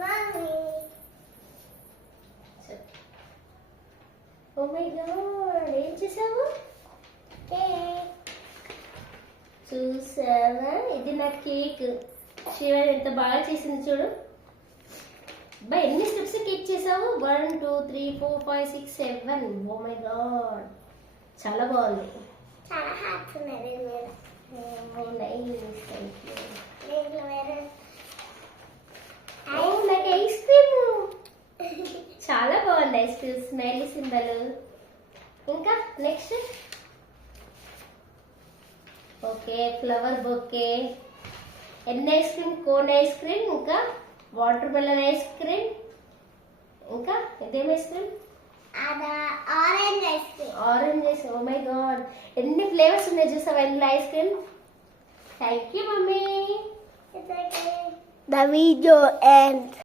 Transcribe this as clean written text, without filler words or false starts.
Mommy. Oh my God, ఏం చేసావు? Cake. చూసావా, ఇది నా కేక్. శివ ఎంత బాగా చేసింది చూడు. బా ఎన్ని స్టెప్స్ కేక్ చేసావు? 1 2 3 4 5 6 7. ఓ మై గాడ్, చాలా బాగుంది. చాలా హార్ట్స్ ఉన్నాయి దీని మీద. Nice, thank you. దీంట్లో వేరే ఓ నాకు ఐస్ క్రీమ్. చాలా బాగుంది ఐస్ క్రీమ్, స్మైలీ సింబల్. ఇంకా నెక్స్ట్ ఓకే, ఫ్లవర్ బొకే. ఎన్ని ice cream? Cone ice cream, ఇంకా వాటర్ మెలన్ ఐస్ క్రీమ్, ఇంకా ఇదేం ఐస్ క్రీమ్? అదా orange ice cream. Orange ice. Oh my god, ఎన్ని ఫ్లేవర్స్ ఉన్నాయి చూసావా ఇందులో ice cream. Thank you mummy. The video ends.